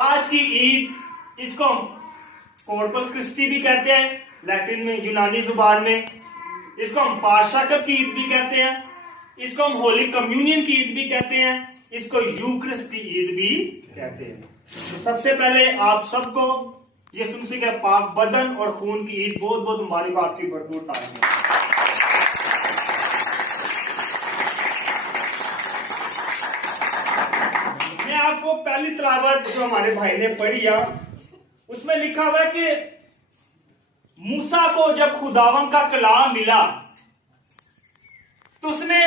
آج کی عید اس کو ہم کورپس کرسٹی بھی کہتے ہیں لیٹن میں، یونانی زبان میں اس کو ہم پاشاکت کی عید بھی کہتے ہیں، اس کو ہم ہولی کمیونین کی عید بھی کہتے ہیں، اس کو یوکرسٹ کی عید بھی کہتے ہیں۔ تو سب سے پہلے آپ سب کو یسوع مسیح کے پاک بدن اور خون کی عید بہت بہت مبارکباد کی بھرپور تعریف۔ میں آپ کو پہلی تلاوت جو ہمارے بھائی نے پڑھی اس میں لکھا ہوا ہے کہ موسیٰ کو جب خداوند کا کلام ملا تو اس نے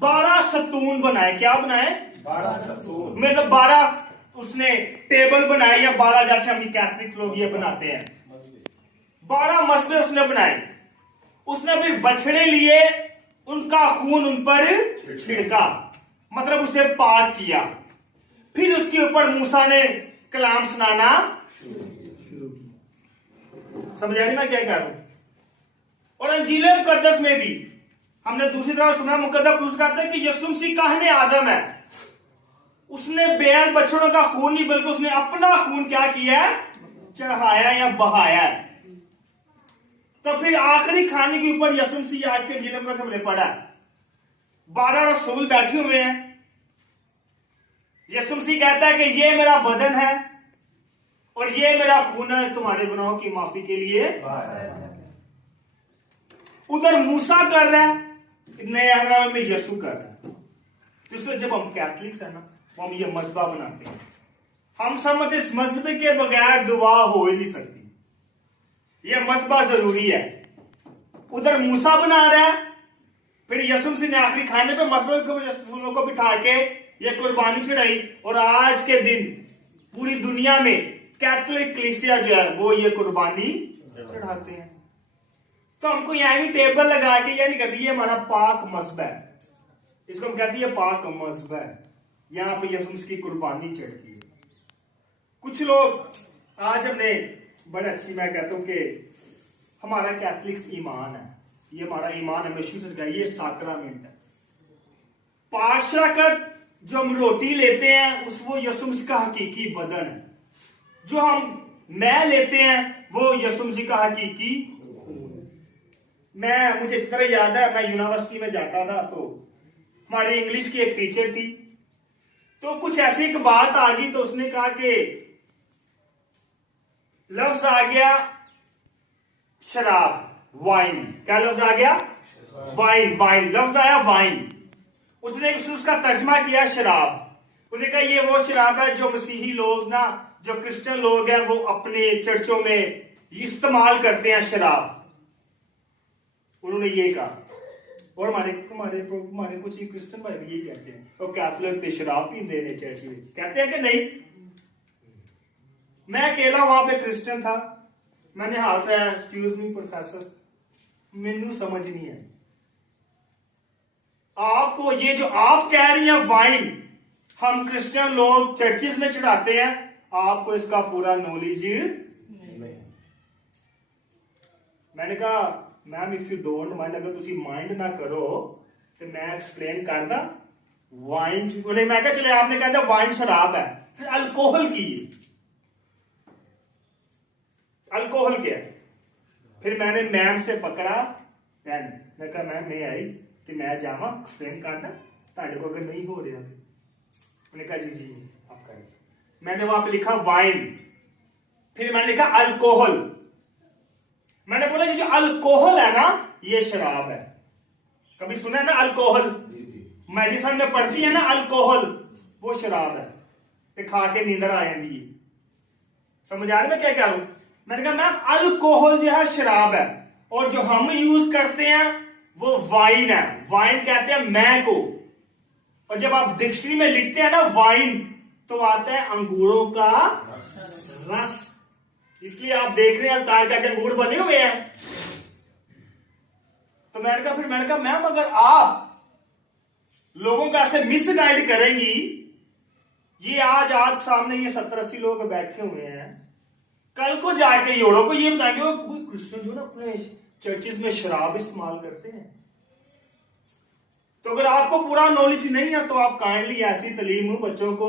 12 ستون بنائے۔ کیا بنائے؟ 12 ستون، مطلب 12 اس نے ٹیبل بنائے، یا 12 جیسے ہم کیتھولک لوگ یہ بناتے ہیں، 12 مسئلے اس نے بنائے۔ اس نے بھی بچڑے لیے، ان کا خون ان پر چھڑکا، مطلب اسے پاک کیا۔ پھر اس کے اوپر موسیٰ نے کلام سنانا شروع کیا۔ سمجھا نہیں میں کیا کہہ رہا ہوں؟ اور انجیل مقدس میں بھی ہم نے دوسری طرح سنا، مقدس پلوس کہتے ہیں کہ یسوع مسیح کاہن اعظم ہے، اس نے بیل بچڑوں کا خون نہیں بلکہ اس نے اپنا خون کیا کیا ہے؟ چڑھایا یا بہایا ہے۔ تو پھر آخری کھانے کے اوپر یسوع مسیح آج کے انجیل مقدس ہم نے پڑھا 12 رسول بیٹھے ہوئے ہیں۔ یسوع مسیح کہتا ہے کہ یہ میرا بدن ہے اور یہ میرا خون ہے تمہارے گناہوں کی معافی کے لیے۔ ادھر موسیٰ کر رہا ہے، نئے احرام میں یسوع کر رہا ہے۔ اس لیے جب ہم کیتھولکس ہیں نا، ہم یہ مذبح بناتے ہیں، ہم سمجھتے اس مذہب کے بغیر دعا ہو ہی نہیں سکتی، یہ مذبح ضروری ہے۔ ادھر موسیٰ بنا رہا ہے، پھر یسوع مسیح نے آخری کھانے پہ مذبح کو رسولوں کو بٹھا کے یہ قربانی چڑھائی، اور آج کے دن پوری دنیا میں کیتھولک کلیسیا جو ہے وہ یہ قربانی چڑھاتے ہیں۔ تو ہم کو یہاں بھی ٹیبل لگا کے یہ نہیں کہتے یہ ہمارا پاک مذبح ہے، اس کو ہم کہتے ہیں یہ پاک مذبح ہے، یہاں پہ یسوع مسیح کی قربانی چڑھتی ہے۔ کچھ لوگ آج ہم نے بڑا اچھی، میں کہتا ہوں کہ ہمارا کیتھولکس ایمان ہے، یہ ہمارا ایمان ہے، یسوع سے کہا یہ ساکرامنٹ ہے۔ پاشاکت جو ہم روٹی لیتے ہیں اس وہ یسوع مسیح کا حقیقی بدن ہے، جو ہم میں لیتے ہیں وہ یسوع مسیح کا حقیقی خون۔ مجھے اس طرح یاد ہے، میں یونیورسٹی میں جاتا تھا تو ہماری انگلش کی ایک ٹیچر تھی، تو کچھ ایسی ایک بات آ گئی تو اس نے کہا کہ لفظ آ گیا شراب، وائن۔ کیا لفظ آ گیا؟ وائن، وائن لفظ آیا وائن۔ اس نے اس کا ترجمہ کیا شراب۔ اس نے کہا یہ وہ شراب ہے جو مسیحی لوگ نا، جو کرسچن لوگ ہیں وہ اپنے چرچوں میں استعمال کرتے ہیں شراب، انہوں نے یہ کہا۔ اور ہمارے کچھ کرسچن بھائی بھی یہ کہتے ہیں، اور کیتھولک تے شراب پیندے نے چرچ میں، کہتے ہیں کہ نہیں۔ میں اکیلا وہاں پہ کرسچن تھا، میں نے ہاتھ اٹھایا، ایکسکیوز می پروفیسر، مینوں سمجھ نہیں ہے آپ کو یہ جو آپ کہہ رہی ہیں وائن ہم کرسچن لوگ چرچز میں چڑھاتے ہیں، آپ کو اس کا پورا نالج نہیں۔ میں نے کہا میم اف یو ڈونٹ مائنڈ، اگر تسی مائنڈ نہ کرو تو میں ایکسپلین کردا وائن۔ میں کہا چلے آپ نے کہا تھا وائن شراب ہے، پھر الکوہل کی، الکوہل کیا ہے؟ پھر میں نے میم سے پکڑا پین، میں کہا میم میں آئی کہ میں جاواں ایکسپلین کرنا تاڑے کو اگر نہیں ہو رہا۔ انہوں نے کہا جی جی آپ کریں۔ میں نے وہاں پہ لکھا وائن، پھر میں نے لکھا الکوہل۔ میں نے بولا یہ جو الکوہل ہے نا یہ شراب ہے۔ کبھی سنا ہے نا الکوہل؟ میڈیسن میں پڑھتی ہے نا الکوہل، وہ شراب ہے کہ کھا کے نیندر آ جاندی ہے۔ سمجھ آ رہی میں کیا کہہ رہا ہوں؟ میں نے کہا میم الکوہل جو ہے شراب ہے، اور جو ہم یوز کرتے ہیں وہ وائن ہے۔ وائن کہتے ہیں میں کو، اور جب آپ ڈکشنری میں لکھتے ہیں نا وائن تو آتا ہے انگوروں کا رس۔ اس لیے آپ دیکھ رہے ہیں تاج کے انگور بنے ہوئے ہیں۔ تو میں نے کہا میم اگر آپ لوگوں کا ایسے مس گائیڈ کریں گی، یہ آج آپ سامنے یہ 70-80 لوگ بیٹھے ہوئے ہیں، کل کو جا کے یوروں کو یہ بتائیں گے کوئی کرسچن جو نا اپنے چرچز میں شراب استعمال کرتے ہیں۔ تو اگر آپ کو پورا نالج نہیں ہے تو آپ کائنڈلی ایسی تعلیم بچوں کو،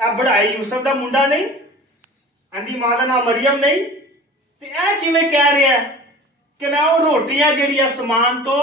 ਇਹ ਬੜਾਈ ਯੂਸਫ ਦਾ ਮੁੰਡਾ ਨਹੀਂ, ਇਹਦੀ ਮਾਂ ਦਾ ਨਾਮ ਮਰੀਮ ਨਹੀਂ, ਤੇ ਇਹ ਕਿਵੇਂ ਕਹਿ ਰਿਹਾ ਹੈ ਕਿ ਮੈਂ ਉਹ ਰੋਟੀਆਂ ਜਿਹੜੀ ਆਸਮਾਨ ਤੋਂ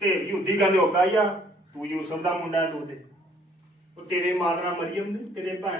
ਤੇ ਯਹੂਦੀ ਕਹਿੰਦੇ ਹੋਗਾ ਯਾ ਤੂੰ ਯੂਸਫ ਦਾ ਮੁੰਡਾ ਤੂੰ ਤੇ ਉਹ ਤੇਰੇ ਮਾਂ ਦਾ ਮਰੀਮ ਨਹੀਂ, ਤੇਰੇ ਭੈਣ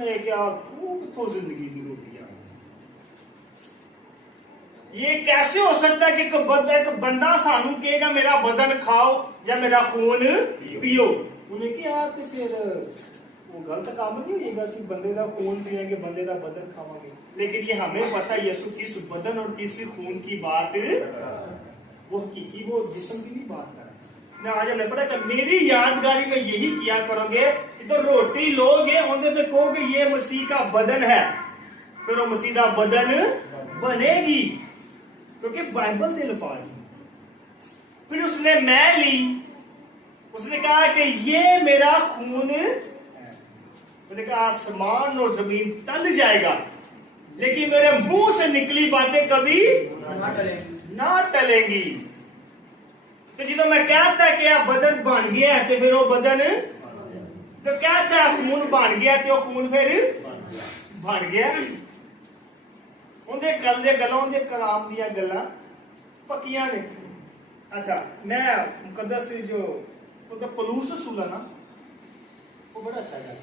انہیں کیا خوب تو زندگی کی روٹی آ یہ کیسے ہو سکتا ہے کہ ایک بندہ سانو کہے گا میرا بدن کھاؤ یا میرا خون پیو؟ انہیں کہ یار تو پھر وہ غلط کام نہیں ہوئے گا، صرف بندے کا خون پیئیں گے، بندے کا بدن کھاؤں گے. لیکن یہ ہمیں پتا یسوع کس بدن اور کس خون کی بات، وہ حقیقی وہ جسم کی نہیں بات کر رہا. میں آج ہمیں پڑھا کہ میری یادگاری میں یہی کیا کرو گے. تو روٹی لو گے اندر تو کہو کہ یہ مسیح کا بدن ہے، پھر وہ مسیح کا بدن بنے گی، کیونکہ بائبل کے الفاظ ہیں. پھر اس نے میں لی، اس نے کہا کہ یہ میرا خون ہے. اس نے کہا آسمان اور زمین ٹل جائے گا لیکن میرے منہ سے نکلی باتیں کبھی نہ ٹلیں گی. تو جدو میں کہتا ہے کہ بدن بن گیا ہے تو پھر وہ بدن، تو کہتا ہے خون بن گیا تو وہ خون پھر بن گیا. اندر گل دے گلاں اندر کلام دیا گلاں پکیاں نے. اچھا میں مقدس جو پلوس رسول ہے نا وہ بڑا اچھا ہے.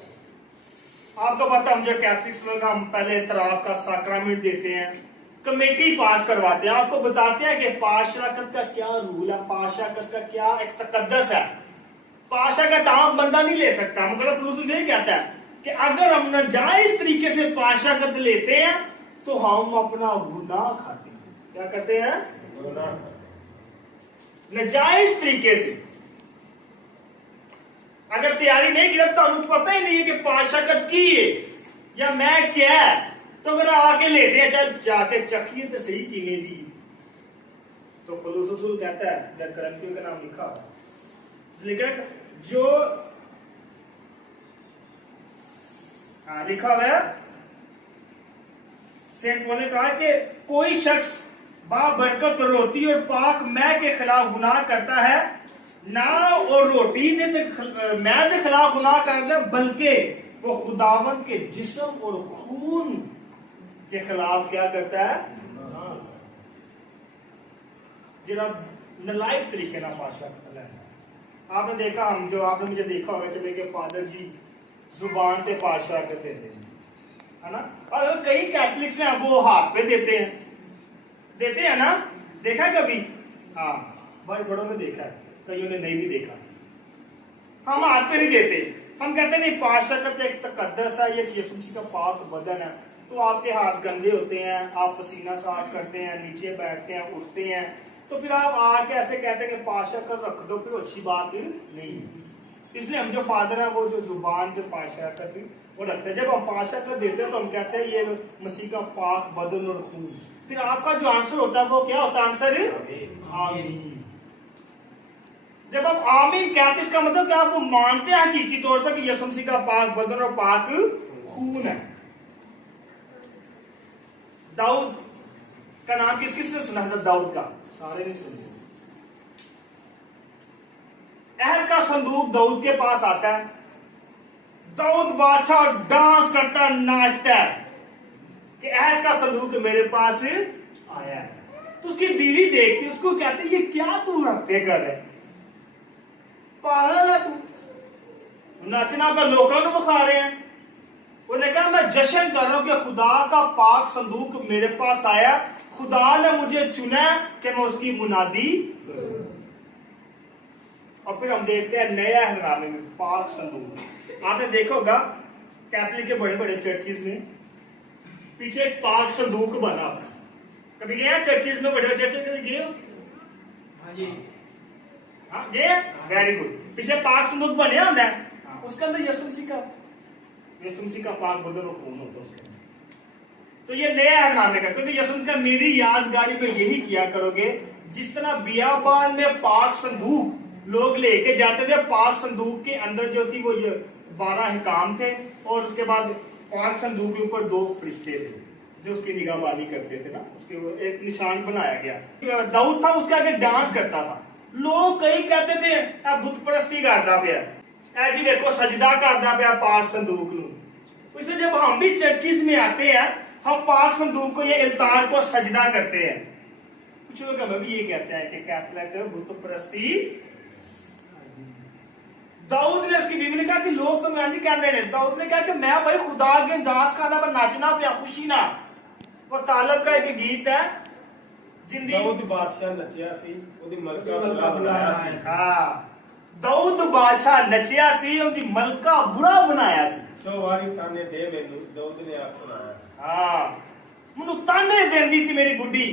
آپ کو پتا ہم جو کیتھولکس لوگ ہم پہلے اعتراف کا ساکرامنٹ دیتے ہیں، کمیٹی پاس کرواتے ہیں، آپ کو بتاتے ہیں کہ پاشراکت کا کیا رول ہے، پاشراکت کا کیا ایک تقدس ہے. پاشراکت عام بندہ نہیں لے سکتا. مقدس پلوس یہ کہتا ہے کہ اگر ہم ناجائز طریقے سے پاشراکت لیتے ہیں تو ہم اپنا گناہ کھاتے ہیں. کیا کرتے ہیں؟ ناجائز طریقے سے. اگر تیاری نہیں کی تو ہمیں پتہ ہی نہیں ہے کہ پاشراکت کی ہے یا میں کیا ہے، تو اگر آ کے لیتے ہیں چل جا کے چکھیے تو صحیح کینے دی. تو پولس رسول کہتا ہے، در کرنتھیوں کا نام لکھا لیکن جو لکھا ہوا ہے، سینٹ پول نے کہا کہ کوئی شخص بابرکت روٹی اور پاک میں کے خلاف گناہ کرتا ہے، نہ اور روٹی میں کے خلاف گناہ کرتا ہے بلکہ وہ خداوند کے جسم اور خون کے خلاف کیا کرتا ہے؟ جناب نلائق طریقے نہ پاشا کرتا ہے. آپ نے دیکھا، ہم جو آپ نے مجھے دیکھا ہوگا چلے کہ فادر جی زبان پہ پاشا کرتے تھے، ہے نا. اور کئی کیتھولکس ہیں وہ ہاتھ پہ دیتے ہیں نا. دیکھا ہے کبھی؟ ہاں بڑے بڑوں نے دیکھا ہے، کئیوں نے نہیں بھی دیکھا. ہم ہاتھ پہ نہیں دیتے، ہم کہتے ہیں نہیں پاشراکت ایک تقدس ہے، یہ یسوع مسیح کا پاک بدن ہے. تو آپ کے ہاتھ گندے ہوتے ہیں، آپ پسینہ صاف کرتے ہیں، نیچے بیٹھتے ہیں، اٹھتے ہیں، تو پھر آپ آ کے ایسے کہتے ہیں کہ پاشراکت رکھ دو، پھر اچھی بات نہیں. اس لیے ہم جو فادر ہیں وہ جو زبان پہ پاشراکت وہ رکھتے ہیں. جب ہم پاشراکت دیتے ہیں تو ہم کہتے ہیں یہ مسیح کا پاک بدن اور خون. پھر آپ کا جو آنسر ہوتا ہے وہ کیا ہوتا ہے؟ آنسر آمین. جب آپ آمین کہتے ہیں اس کا مطلب کہ آپ وہ مانتے ہیں حقیقی طور پر کہ یسوع مسیح کا پاک بدن اور پاک خون ہے. داؤد کا نام کس نے سنا؟ حضرت داؤد کا سارے نے سنا. عہد کا صندوق داؤد کے پاس آتا ہے، داؤد بادشاہ ڈانس کرتا ہے، ناچتا ہے کہ عہد کا صندوق میرے پاس آیا ہے. تو اس کی بیوی دیکھتی، اس کو کہتے یہ کیا تو رکھتے کر رہے، پاگل ہے تو، ناچنا پر لوگوں کو بخا رہے ہیں. انہوں نے کہا میں جشن کر رہا ہوں کہ خدا کا پاک صندوق میرے پاس آیا، خدا نے مجھے چنا کہ میں اس کی منادی کروں. اور پھر ہم دیکھتے ہیں نیا احرام میں پاک صندوق. آپ نے دیکھا ہوگا کیتھولک کے بڑے بڑے چرچز میں پیچھے ایک پاک صندوق بنا ہوا ہے. کبھی گئے ہیں چرچز میں؟ بڑے چرچز کبھی گئے ہو؟ ہاں جی، ہاں گئے. Very good. پیچھے پاک صندوق بنیا ہوتا ہے، اس کے اندر یسوع مسیح کا پاک بدن اور خون ہوتا ہے اس کے اندر. تو یہ نیا احرام کا، کیونکہ یسوع مسیح کا میری یادگاری میں یہی کیا کرو گے. جس طرح بیابان میں پاک صندوق لوگ لے کے جاتے تھے، پاک صندوق کے اندر جو تھی وہ 12 حکام تھے، اور اس کے بعد پاک صندوق کے اوپر 2 فرشتے تھے جو اس کی نگہبانی کرتے تھے نا. اس کے ایک نشان بنایا گیا. داؤد تھا، اس کے آگے ڈانس کرتا تھا. لوگ کئی کہتے تھے بت پرستی کرتا پیا، اے جی دیکھو سجدہ کرتا پیا پاک صندوق نو. اس لیے جب ہم بھی چرچز میں آتے ہیں ہم پاک صندوق کو، یہ التار کو سجدہ کرتے ہیں. کچھ لوگ ہمیں بھی یہ کہتے ہیں کہ کیتھولک بت پرستی. داؤد نے اس کی بیوی نے کہا کہ لوگ تو میں جی کہنے ہیں. داؤد نے کہا کہ میں بھائی خدا کے ڈانس کرنا پر ناچنا پیا خوشی نہ. وہ طالب کا ایک گیت ہے جندی داؤد بادشاہ نچیا سی اودی ملکہ برا بنایا سی. ہاں داؤد بادشاہ نچیا سی اودی ملکہ برا بنایا سی. 100 واری تانے دے مینوں داؤد نے آپ سنایا. ہاں منو تانے دیندی سی میری بڈھی.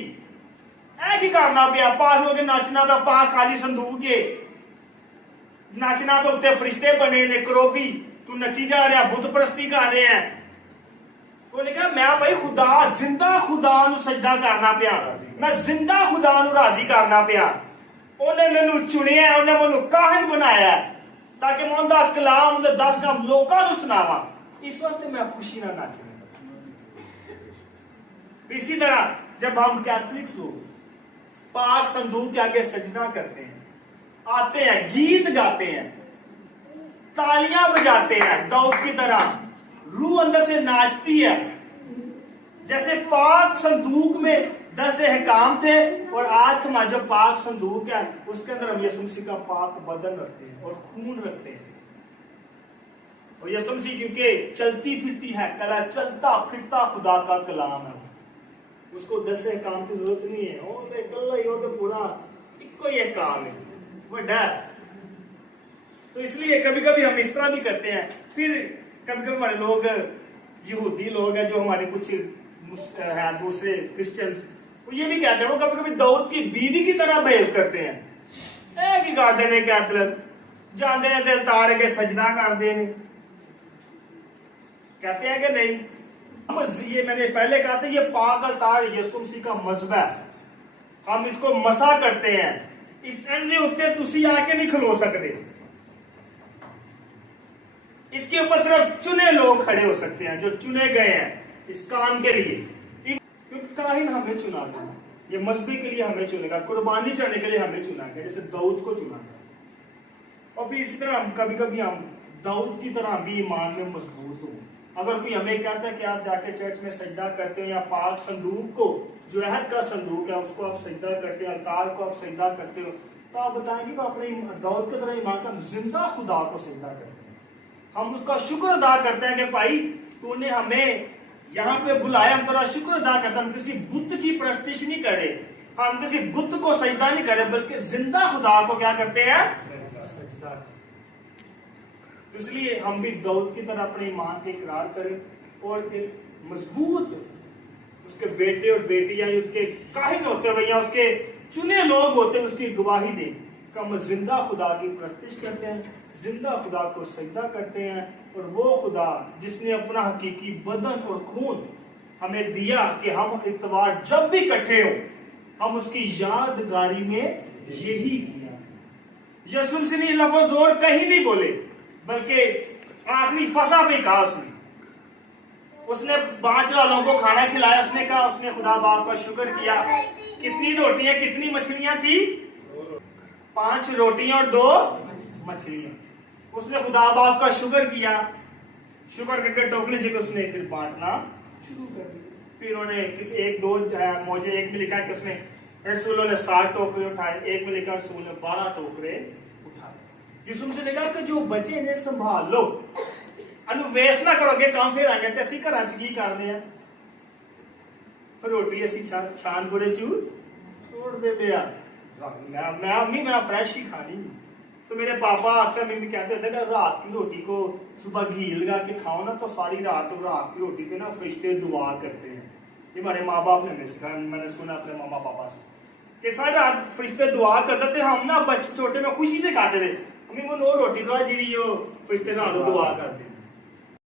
اے کی کرنا پیا پاس ہو کے ناچنا پیا پاس خالی صندوق کے ناچنا پہ اتنے فرشتے بنے نے کروبی تو نچی جا رہا بت پرستی کر رہے ہیں. تو نے کہا میں بھائی خدا زندہ خدا نو سجدہ کرنا پیا میں زندہ خدا نو راضی کرنا پیا. انہیں مینو چنیا انہیں مینو کاہن بنایا تاکہ میں ان کا کلام 10 کام لوگوں کو سناواں. اس واسطے میں خوشی نہ ناچنا. اسی طرح جب ہم کیتھولکس لوگ پاک صندوق کے آگے سجدہ کرتے ہیں آتے ہیں گیت گاتے ہیں تالیاں بجاتے ہیں داؤد کی طرح روح اندر سے ناچتی ہے. جیسے پاک صندوق میں 10 احکام تھے اور آج ہمارا جو پاک صندوق ہے اس کے اندر ہم یسوع مسیح کا پاک بدن رکھتے ہیں اور خون رکھتے ہیں. اور یسوع مسیح کیونکہ چلتی پھرتی ہے کلا چلتا پھرتا خدا کا کلام ہے. اس کو 10 احکام کی ضرورت نہیں ہے. وہ تو اکلا ہی ہو تو پورا ایک ہی احکام ہے وہ ڈر. تو اس لیے کبھی کبھی ہم اس طرح بھی کرتے ہیں. پھر کبھی کبھی ہمارے لوگ یہودی لوگ ہیں جو ہمارے کچھ ہیں دوسرے کرسچنز وہ یہ بھی کہتے ہیں وہ کبھی کبھی داؤد کی بیوی کی طرح بہیو کرتے ہیں. ایک ہی گاڑ دینے کیا طلب جاندے ہیں دل تاڑ کے سجدہ کر دینے کہتے ہیں کہ نہیں. یہ میں نے پہلے کہا تھا یہ پاک الطار یسوع مسیح کا مذہب ہے. ہم اس کو مسا کرتے ہیں. اس اندے اتنے تسی آ کے نہیں کھلو سکتے. اس کے اوپر صرف چنے لوگ کھڑے ہو سکتے ہیں جو چنے گئے ہیں اس کام کے لیے. کیونکہ کاہن ہمیں چنا گیا یہ مذہبی کے لیے ہمیں چنے گا قربانی چڑھنے کے لیے ہمیں چنا گیا جیسے داؤد کو چنا گیا. اور پھر اسی طرح کبھی کبھی ہم داؤد کی طرح بھی ایمان میں مضبوط ہوں. اگر کوئی ہمیں کہتا ہے کہ آپ جا کے چرچ میں سجدہ کرتے ہو یا پاک صندوق کو جو عہد کا صندوق ہے اس کو آپ سجدہ کرتے ہو الطار کو آپ سجدہ کرتے ہو تو آپ بتائیں گے کہ اپنے داؤد کی طرح ایمان کا زندہ خدا کو سجدہ کرتے ہیں. ہم اس کا شکر ادا کرتے ہیں کہ بھائی تو نے ہمیں یہاں پہ بلایا. ہم تیرا شکر ادا کرتے ہیں. ہم کسی بت کی پرستش نہیں کرے ہم کسی بت کو سجدہ نہیں کرے بلکہ زندہ خدا کو کیا کرتے ہیں سجدہ. اس لیے ہم بھی داؤد کی طرح اپنے ایمان کے اقرار کریں اور ایک مضبوط اس کے بیٹے اور بیٹیاں اس کے کاہن ہوتے ہوئے یا اس کے چنے لوگ ہوتے ہیں اس کی گواہی دیں کہ ہم زندہ خدا کی پرستش کرتے ہیں زندہ خدا کو سجدہ کرتے ہیں. اور وہ خدا جس نے اپنا حقیقی بدن اور خون ہمیں دیا کہ ہم اتوار جب بھی اکٹھے ہوں ہم اس کی یادگاری میں یہی کیا. یسوع مسیح نے لفظ اور کہیں نہیں بولے بلکہ آخری فصح پہ کہا. اس نے 5 والوں کو کھانا کھلایا. اس نے کہا اس نے خدا باپ کا شکر کیا. کتنی روٹیاں کتنی مچھلیاں تھی 5 روٹیاں اور 2 مچھلیاں. اس نے خدا باپ کا شکر کیا. شکر کر کے ٹوکری جی کو اس نے پھر بانٹنا شروع کر دیا. پھر انہوں نے کسی 1-2 موجے ایک میں لکھا کہ اس نے رسولوں نے 7 ٹوکرے اٹھائے. ایک میں لکھا رسول نے 12 ٹوکرے اٹھائے. یسوع سے نے کہا کہ جو بچے نے سنبھال لو انو ویسٹ نہ کرو گے کام پھر آگے تے اسی گھر چ کی کرنے ہیں روٹی اسی چھان پورے چور چھوڑ دے دیا. میں امی میں فریش ہی کھانی. تو میرے پاپا اکثر میں بھی کہتے تھے کہ رات کی روٹی کو صبح گھی لگا کے کھاؤ نا تو ساری رات کی روٹی پہ نا فرشتے دعا کرتے ہیں. یہ ہمارے ماں باپ نے ہمیں سکھایا. میں نے سنا اپنے ماما پاپا سے کہ ساری رات فرشتے دعا کرتے تھے. ہم نا بچے چھوٹے میں خوشی سے کھاتے تھے. امی وہ نو روٹی کھا جی فرشتے دعا کرتے